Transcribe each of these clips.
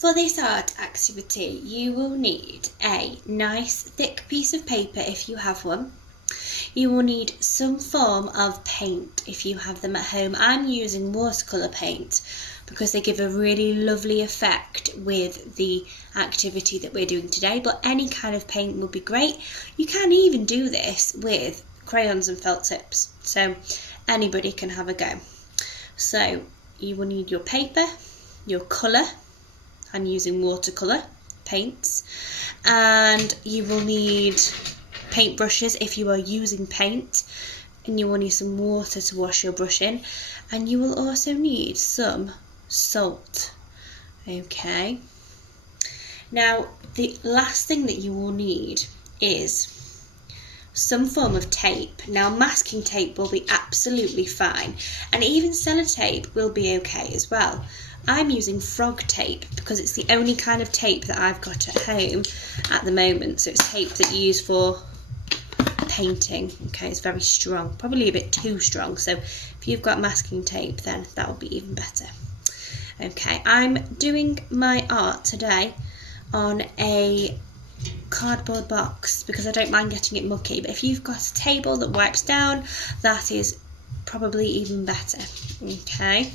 For this art activity, you will need a nice thick piece of paper if you have one. You will need some form of paint if you have them at home. I'm using watercolour paint because they give a really lovely effect with the activity that we're doing today, but any kind of paint will be great. You can even do this with crayons and felt tips, so anybody can have a go. So you will need your paper, your colour. I'm using watercolour paints, and you will need paintbrushes if you are using paint, and you will need some water to wash your brush in, and you will also need some salt. Okay, now the last thing that you will need is some form of tape. Now masking tape will be absolutely fine, and even sellotape will be okay as well. I'm using frog tape because it's the only kind of tape that I've got at home at the moment. So it's tape that you use for painting. Okay, it's very strong, probably a bit too strong. So if you've got masking tape, then that will be even better. Okay, I'm doing my art today on a cardboard box because I don't mind getting it mucky, but if you've got a table that wipes down, that is probably even better. Okay,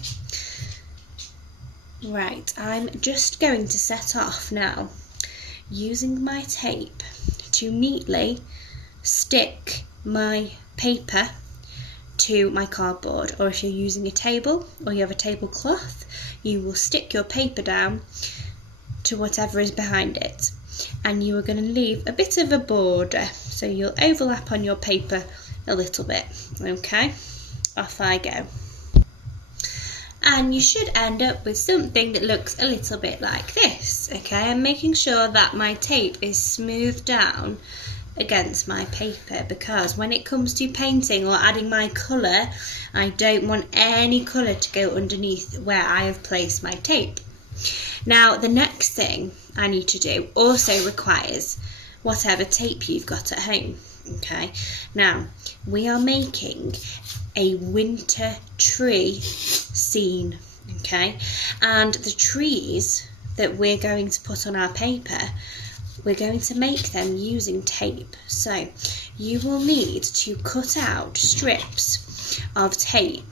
right, I'm just going to set off now using my tape to neatly stick my paper to my cardboard, or if you're using a table or you have a tablecloth, you will stick your paper down to whatever is behind it, and you are going to leave a bit of a border, so you'll overlap on your paper a little bit. Okay, off I go. And you should end up with something that looks a little bit like this. Okay, I'm making sure that my tape is smoothed down against my paper, because when it comes to painting or adding my colour, I don't want any colour to go underneath where I have placed my tape. Now the next thing I need to do also requires whatever tape you've got at home. Okay, now we are making a winter tree scene. Okay, and the trees that we're going to put on our paper, we're going to make them using tape. So you will need to cut out strips of tape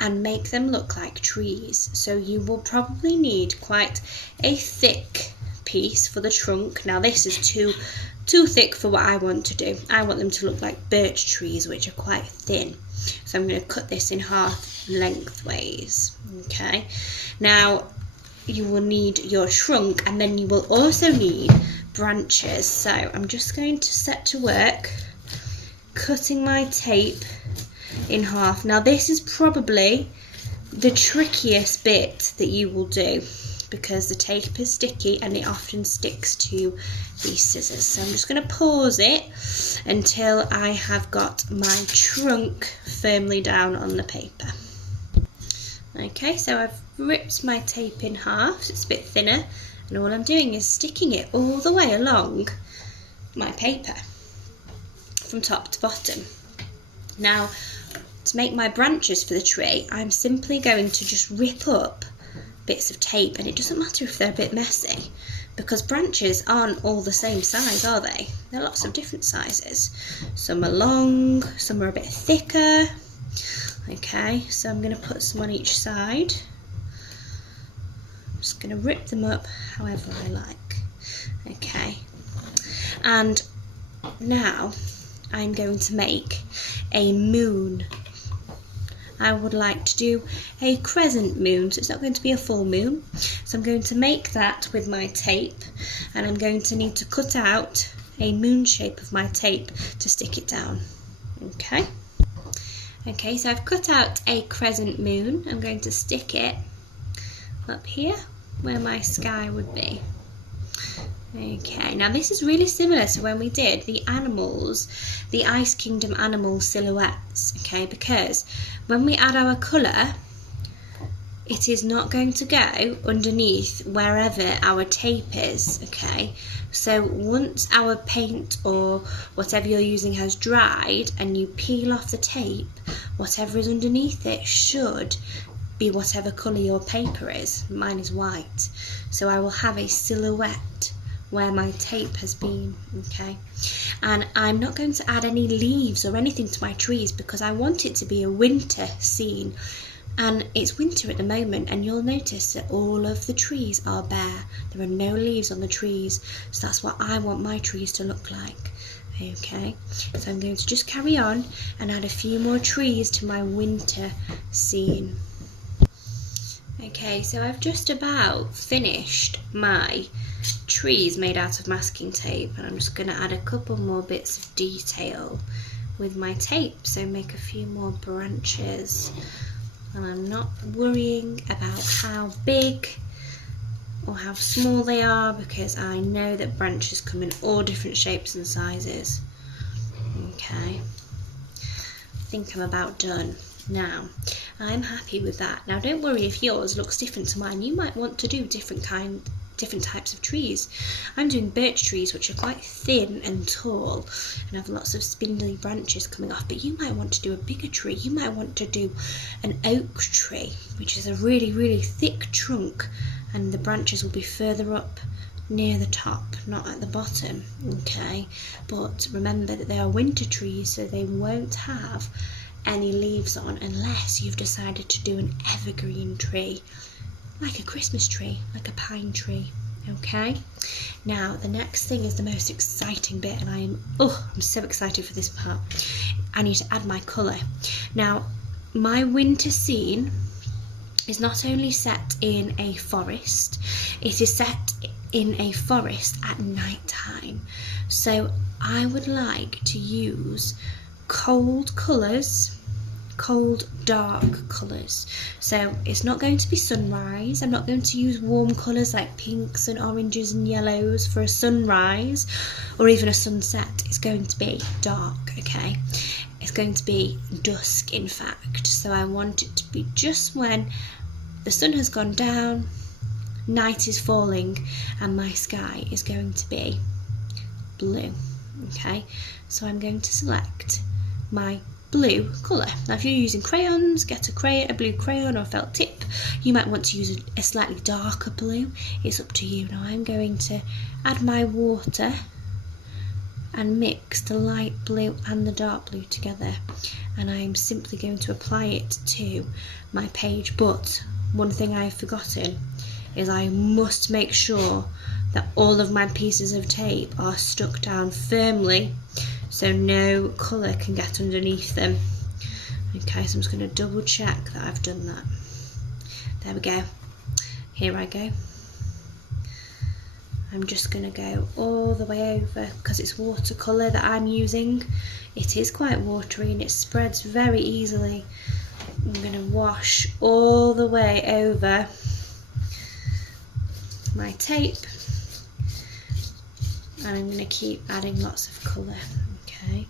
and make them look like trees. So you will probably need quite a thick piece for the trunk. Now this is too thick for what I want to do. I want them to look like birch trees, which are quite thin. So I'm going to cut this in half lengthways. Okay, now you will need your trunk, and then you will also need branches. So I'm just going to set to work cutting my tape in half. Now this is probably the trickiest bit that you will do, because the tape is sticky and it often sticks to these scissors. So I'm just going to pause it until I have got my trunk firmly down on the paper. Okay, so I've ripped my tape in half, so it's a bit thinner, and all I'm doing is sticking it all the way along my paper from top to bottom. Now to make my branches for the tree, I'm simply going to just rip up bits of tape, and it doesn't matter if they're a bit messy, because branches aren't all the same size, are they? There are lots of different sizes. Some are long, some are a bit thicker. Okay, so I'm going to put some on each side. I'm just going to rip them up however I like. Okay, and now I'm going to make a moon. I would like to do a crescent moon, so it's not going to be a full moon. So I'm going to make that with my tape, and I'm going to need to cut out a moon shape of my tape to stick it down. Okay. Okay, so I've cut out a crescent moon. I'm going to stick it up here where my sky would be. Okay, now this is really similar to when we did the animals, the Ice Kingdom animal silhouettes, okay, because when we add our colour, it is not going to go underneath wherever our tape is, okay? So once our paint or whatever you're using has dried and you peel off the tape, whatever is underneath it should be whatever colour your paper is. Mine is white, so I will have a silhouette where my tape has been, okay? And I'm not going to add any leaves or anything to my trees because I want it to be a winter scene. And it's winter at the moment, and you'll notice that all of the trees are bare. There are no leaves on the trees, so that's what I want my trees to look like. Okay, so I'm going to just carry on and add a few more trees to my winter scene. Okay, so I've just about finished my trees made out of masking tape, and I'm just going to add a couple more bits of detail with my tape, so make a few more branches. And I'm not worrying about how big or how small they are because I know that branches come in all different shapes and sizes. Okay, I think I'm about done. Now, I'm happy with that. Now don't worry if yours looks different to mine. You might want to do different types of trees. I'm doing birch trees which are quite thin and tall and have lots of spindly branches coming off, but you might want to do a bigger tree. You might want to do an oak tree, which is a really, really thick trunk, and the branches will be further up near the top, not at the bottom. Okay, but remember that they are winter trees, so they won't have any leaves on unless you've decided to do an evergreen tree, like a Christmas tree, like a pine tree. Okay, now the next thing is the most exciting bit, and I'm so excited for this part. I need to add my colour. Now, my winter scene is not only set in a forest, it is set in a forest at night time. So I would like to use cold colours, cold dark colours. So it's not going to be sunrise. I'm not going to use warm colours like pinks and oranges and yellows for a sunrise or even a sunset. It's going to be dark, okay? It's going to be dusk, in fact. So I want it to be just when the sun has gone down, night is falling, and my sky is going to be blue. Okay, so I'm going to select my blue colour. Now if you're using crayons, get a blue crayon or felt tip. You might want to use a slightly darker blue. It's up to you. Now I'm going to add my water and mix the light blue and the dark blue together, and I'm simply going to apply it to my page. But one thing I've forgotten is I must make sure that all of my pieces of tape are stuck down firmly so no colour can get underneath them. Okay, so I'm just going to double check that I've done that. There we go. Here I go. I'm just going to go all the way over because it's watercolour that I'm using. It is quite watery and it spreads very easily. I'm going to wash all the way over my tape, and I'm going to keep adding lots of colour. Okay,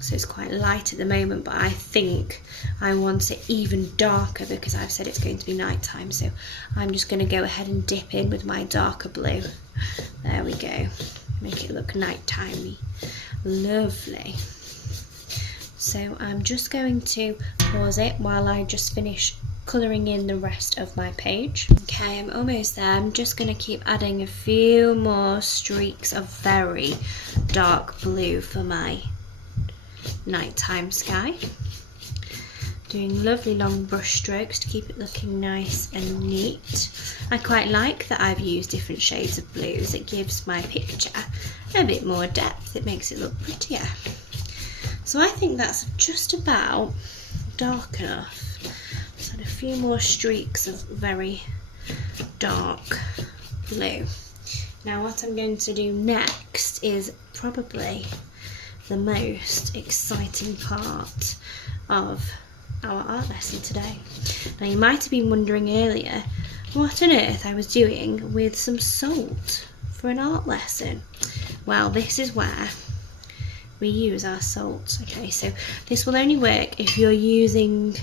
so it's quite light at the moment, but I think I want it even darker because I've said it's going to be night time, so I'm just going to go ahead and dip in with my darker blue. There we go, make it look night-timey. Lovely. So I'm just going to pause it while I just finish colouring in the rest of my page. Okay, I'm almost there. I'm just going to keep adding a few more streaks of very dark blue for my nighttime sky. Doing lovely long brush strokes to keep it looking nice and neat. I quite like that I've used different shades of blues. It gives my picture a bit more depth. It makes it look prettier. So I think that's just about dark enough. Just add a few more streaks of very dark blue. Now what I'm going to do next is probably the most exciting part of our art lesson today. Now you might have been wondering earlier what on earth I was doing with some salt for an art lesson. Well, this is where we use our salt. Okay, so this will only work if you're using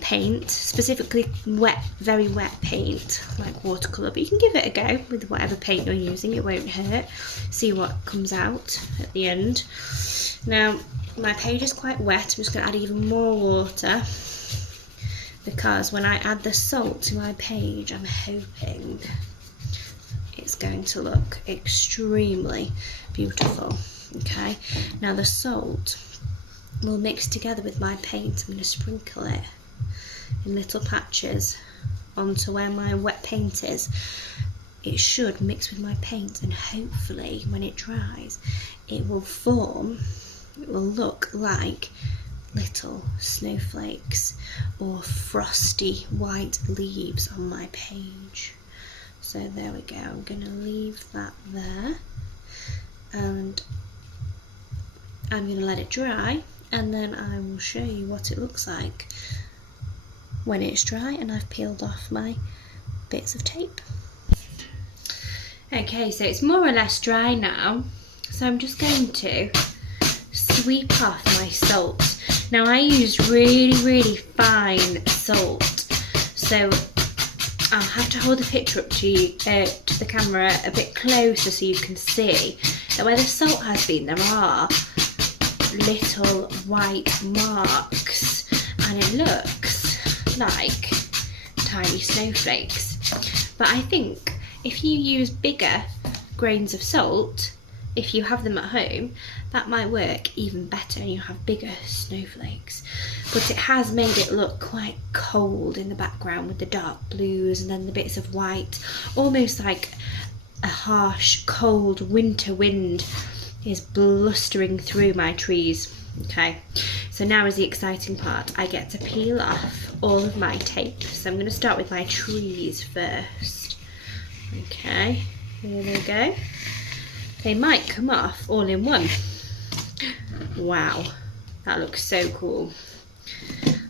paint, specifically wet, very wet paint like watercolour, but you can give it a go with whatever paint you're using, it won't hurt. See what comes out at the end. Now my page is quite wet, I'm just going to add even more water because when I add the salt to my page, I'm hoping it's going to look extremely beautiful. Okay, now the salt will mix together with my paint. I'm going to sprinkle it in little patches onto where my wet paint is. It should mix with my paint, and hopefully when it dries it will look like little snowflakes or frosty white leaves on my page. So there we go, I'm going to leave that there and I'm going to let it dry, and then I will show you what it looks like when it's dry and I've peeled off my bits of tape. Okay, so it's more or less dry now, so I'm just going to sweep off my salt. Now I use really fine salt, so I'll have to hold the picture up to the camera a bit closer so you can see that where the salt has been there are little white marks, and it looks like tiny snowflakes. But I think if you use bigger grains of salt, if you have them at home, that might work even better and you have bigger snowflakes. But it has made it look quite cold in the background with the dark blues and then the bits of white, almost like a harsh cold winter wind is blustering through my trees. Okay, so now is the exciting part. I get to peel off all of my tape. So I'm going to start with my trees first. Okay, here they go. They might come off all in one. Wow, that looks so cool.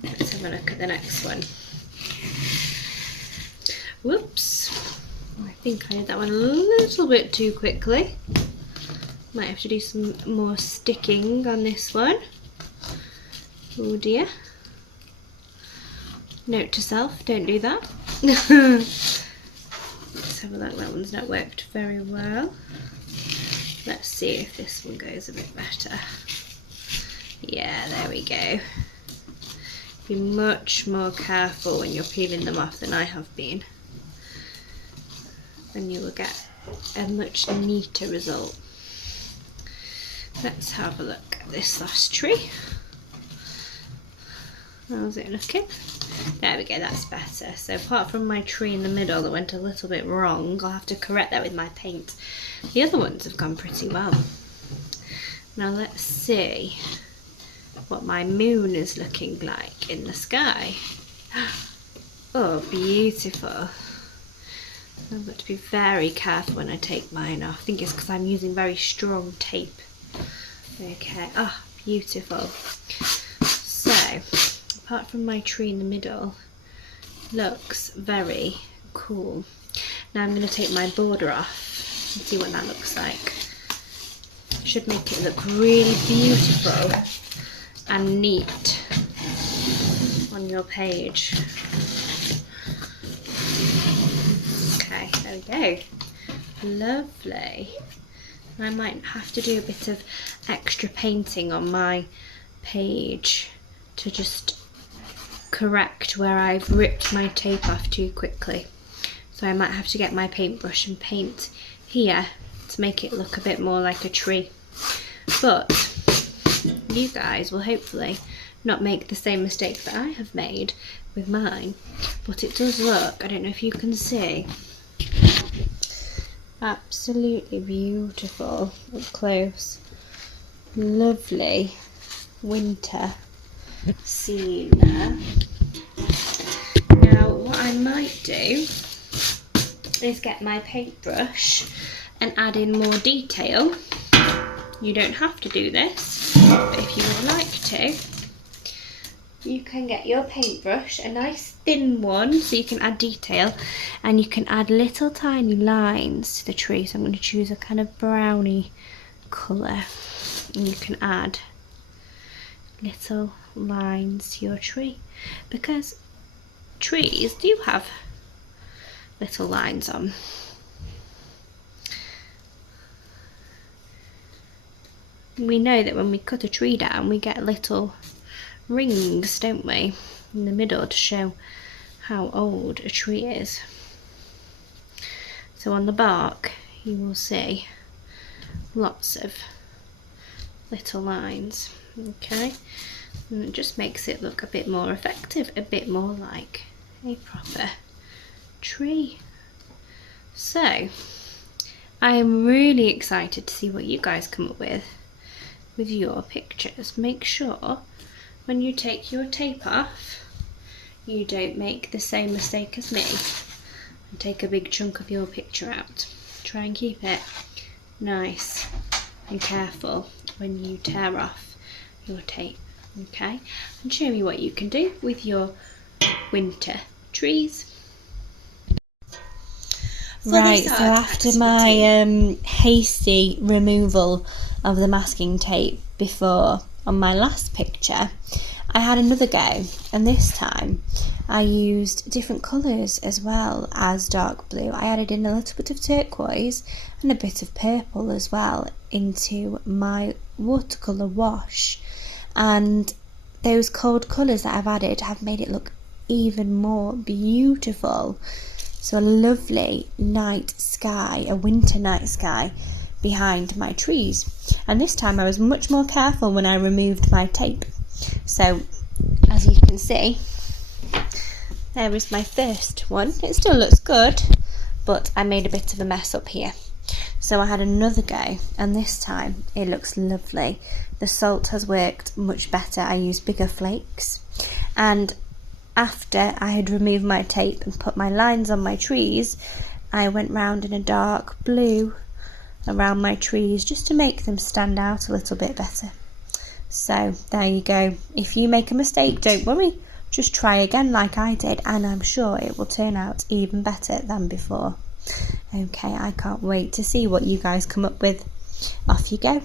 Let's have a look at the next one. Whoops, I think I did that one a little bit too quickly. Might have to do some more sticking on this one. Oh dear. Note to self, don't do that. Let's have a look, that one's not worked very well. Let's see if this one goes a bit better. Yeah, there we go. Be much more careful when you're peeling them off than I have been, and you will get a much neater result. Let's have a look at this last tree. How's it looking? There we go, that's better. So apart from my tree in the middle that went a little bit wrong, I'll have to correct that with my paint. The other ones have gone pretty well. Now let's see what my moon is looking like in the sky. Oh, beautiful. I've got to be very careful when I take mine off. I think it's because I'm using very strong tape. Okay, oh, beautiful. So, apart from my tree in the middle, looks very cool. Now I'm going to take my border off and see what that looks like. Should make it look really beautiful and neat on your page. Okay, there we go. Lovely. I might have to do a bit of extra painting on my page to just correct where I've ripped my tape off too quickly. So I might have to get my paintbrush and paint here to make it look a bit more like a tree. But you guys will hopefully not make the same mistake that I have made with mine. But it does look, I don't know if you can see, absolutely beautiful up close. Lovely winter scene there. Now what I might do is get my paintbrush and add in more detail. You don't have to do this, but if you would like to, you can get your paintbrush, a nice thin one, so you can add detail, and you can add little tiny lines to the tree. So I'm going to choose a kind of browny colour, and you can add little lines to your tree, because trees do have little lines on. We know that when we cut a tree down we get little rings, don't we? in the middle to show how old a tree is. So on the bark you will see lots of little lines, okay, and it just makes it look a bit more effective, a bit more like a proper tree. So I am really excited to see what you guys come up with your pictures. Make sure when you take your tape off you don't make the same mistake as me and take a big chunk of your picture out. Try and keep it nice and careful when you tear off your tape, okay? And show me what you can do with your winter trees. Right, so after my hasty removal of the masking tape before on my last picture, I had another go, and this time I used different colours as well as dark blue. I added in a little bit of turquoise and a bit of purple as well into my watercolour wash, and those cold colours that I've added have made it look even more beautiful. So a lovely night sky, a winter night sky behind my trees. And this time I was much more careful when I removed my tape. So as you can see, there is my first one. It still looks good, but I made a bit of a mess up here. So I had another go, and this time it looks lovely. The salt has worked much better. I used bigger flakes, and after I had removed my tape and put my lines on my trees, I went round in a dark blue around my trees just to make them stand out a little bit better. So there you go. If you make a mistake, don't worry. Just try again like I did, and I'm sure it will turn out even better than before. Okay, I can't wait to see what you guys come up with. Off you go.